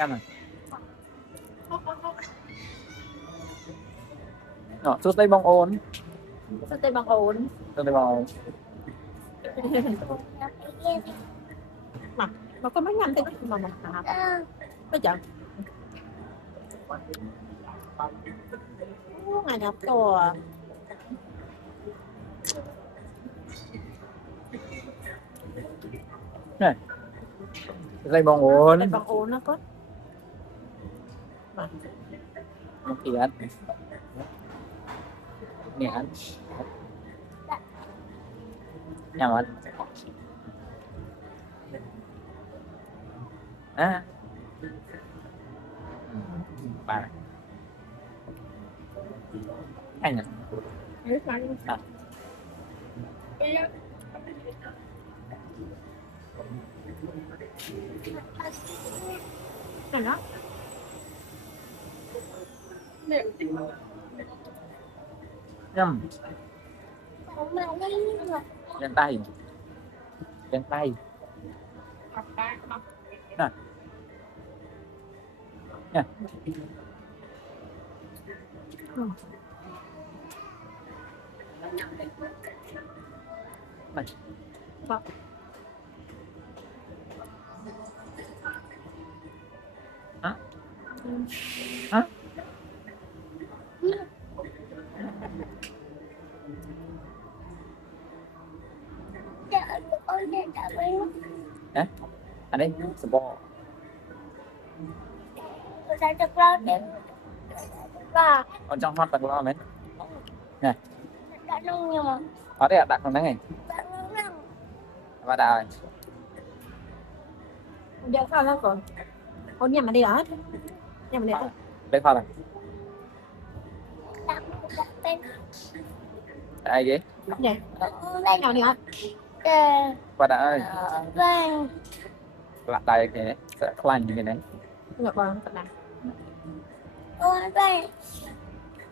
nhầm này nó chút tay bong ôn Sao tay bằng ổn chút tay bong ôn mà có mấy năm thì mà hả có chậm ngày nhập to này tay bong ôn tay bằng ổn nó có một thì ăn nè ăn nhầm ăn à bà này anh à à này đó nhầm lên tay nè nè này hả hả hả anh đấy sport còn trong hot tầng lo mấy nè ở đây đặt còn đấy này và đào giờ sao nó còn ôn nhầm mà đi ở nhầm mà đi ở đây khoa này ai ghế vậy nào đi ở và đã ơi lại đây cái sẽ lành như thế này ngược vào thật nè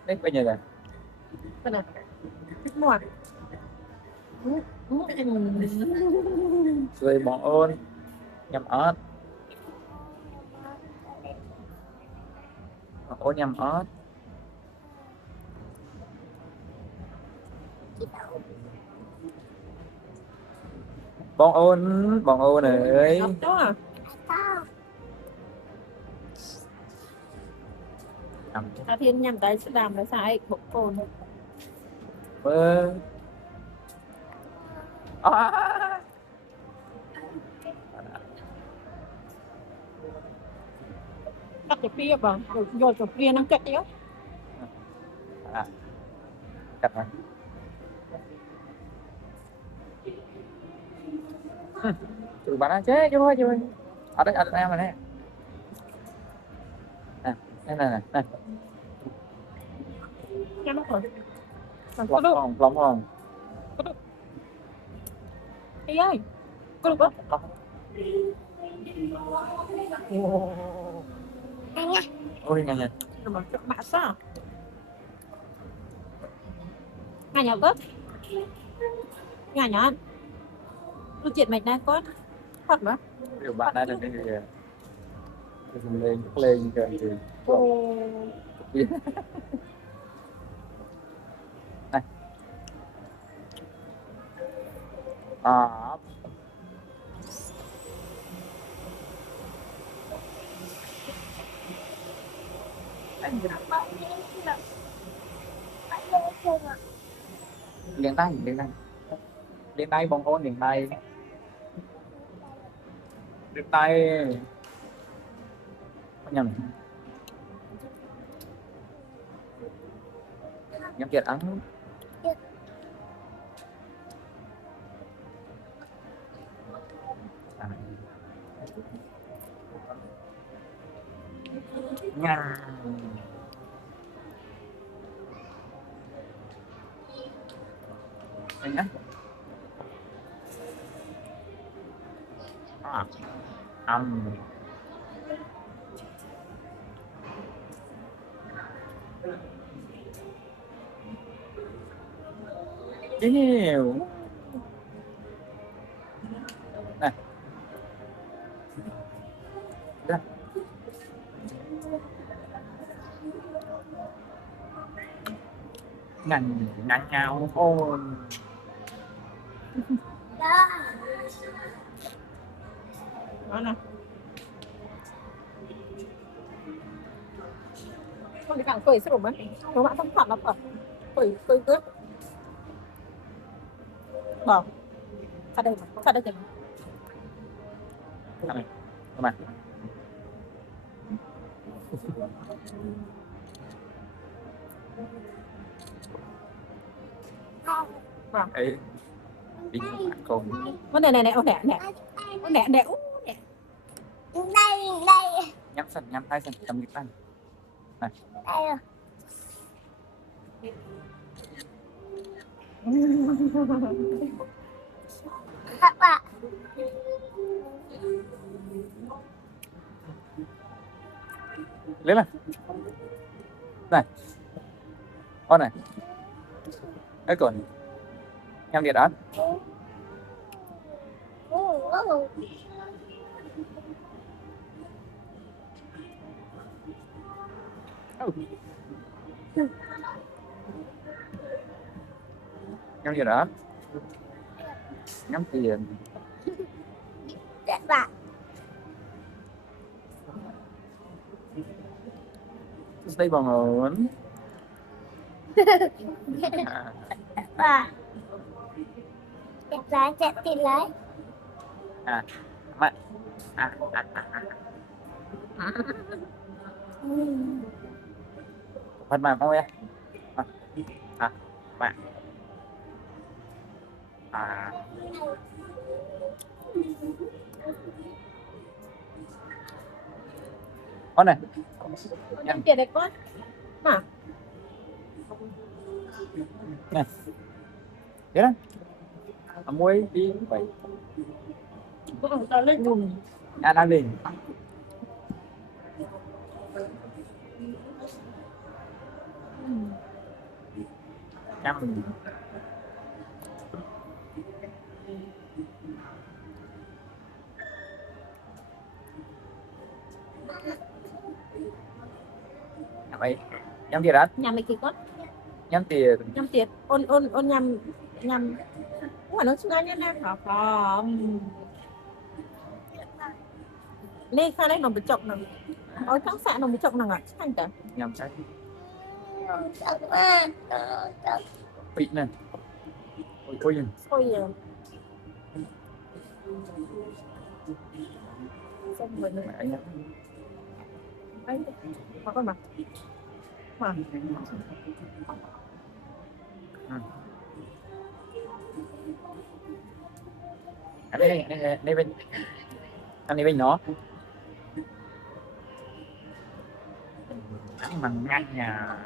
đấy bây giờ là thật nè mua rồi bọn ôn nhầm ớt ôn nhầm ớt bọn ôn ơi đó à thiên nhầm tay sẽ làm cái sai bộ cồn vâng à. cắt cái kia vào rồi cái kia nó cắt yếu À, cắt này từ bạn ăn chết chứ thôi ở đây em này nè này cái nó rồi lóng hồng Ê ơi có được không ôi nghe nhỉ mà các bạn sao ngày nhỏ cất ngày nhỏ tôi chuyện mạch này có thật mà điều bạn đã được cái gì lên kìa thì này à liền tay bông ôn liền tay nhầm kiệt ăn nha đây nhá nhiều này ngành ngành ngào ôi Đó nè. Con đi càng cười sẽ đủ mấy. Nó bạn không thật lắm à. Cười cướp. Bỏ. Thật đây mà. Thật đây kìa. này mà ấy đi cùng Con này ô nè. Ô nè. đây đây nhắm sân nhắm hai sân cầm cái tay này đây các bạn lấy lên này con này ấy còn nhắm điện đó nhắm điện đó nhắm tiền các bạn đây bằng ổn và đẹp giá chạy tiền lấy mà phần mà không em bạn con này Nhắm tiền đấy con. Mà. này thế đó muối đi vậy Tao lên cùng. đang lên trăm vậy nhắm tiền đó Nhằm mấy kì con. nhắm tiền Nhằm tiền. Ôn nhằm. Không phải nó chưa nhăn em hả? Không. Lê khai đây nó bị chọc nè. Ôi kháng xạ nó bị chọc nè ạ. Anh cả. nhắm trái bị này ôi nhìn Thôi giờ. Xong rồi nữa. mẹ nhá Đấy. Mà con mà. Mà. đây bên anh đi bên nó anh mà nhanh nhà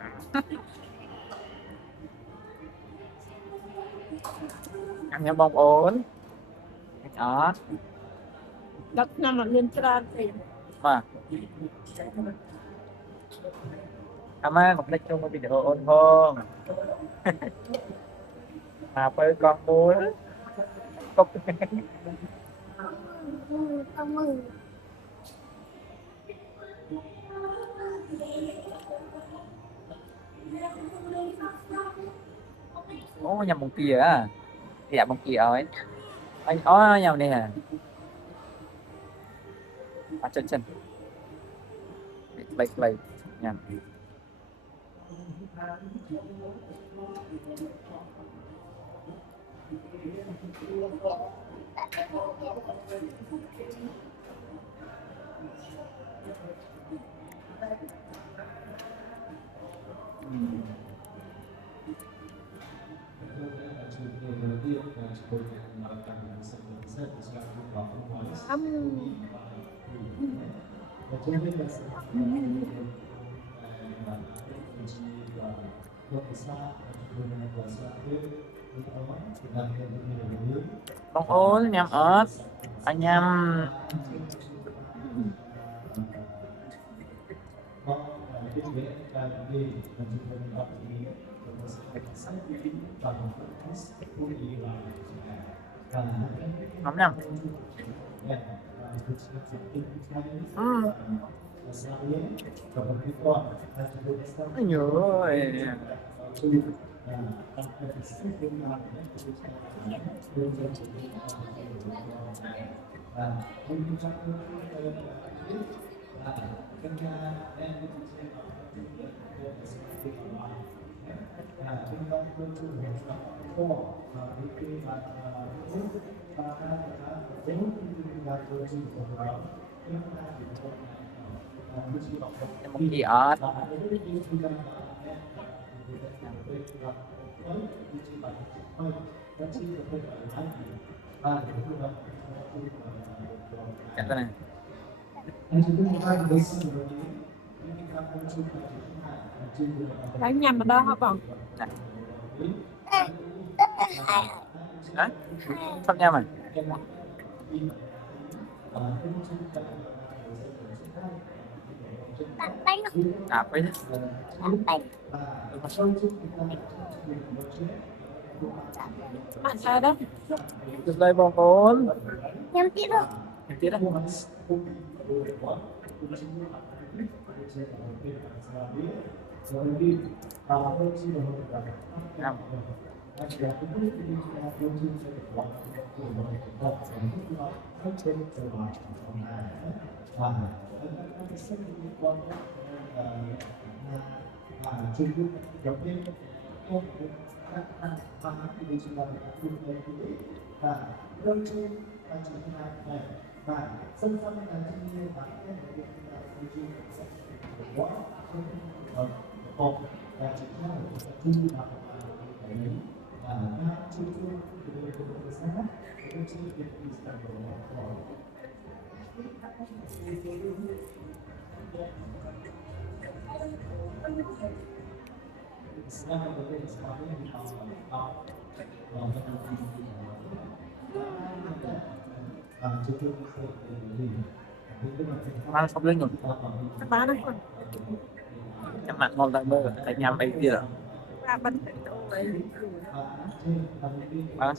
ăn nhá bông ổn đó Đặt nằm là liên tra thì. mà ama một lít chung video ôn không mà với con mua cốc không mừng ố nhầm một kia à thì một kia rồi anh ó nhau nè chân play nha bông ớt nhâm ớt anh nhâm nóng nhâm Ôi giời. Một kỳ ớt. Cắt cái này. Lấy nhầm ở đâu hả con? Hả? Không nha mày. bánh À, với bánh Bạn sao đó? từ đây bong bốn. nhắm tiếp rồi Em biết đấy. Năm. Ăn xong lên rồi. Các bạn đó con. Em mặn ngon tại bơ tại nhằm ấy kia rồi. Ba bánh thịt đâu vậy? Ba.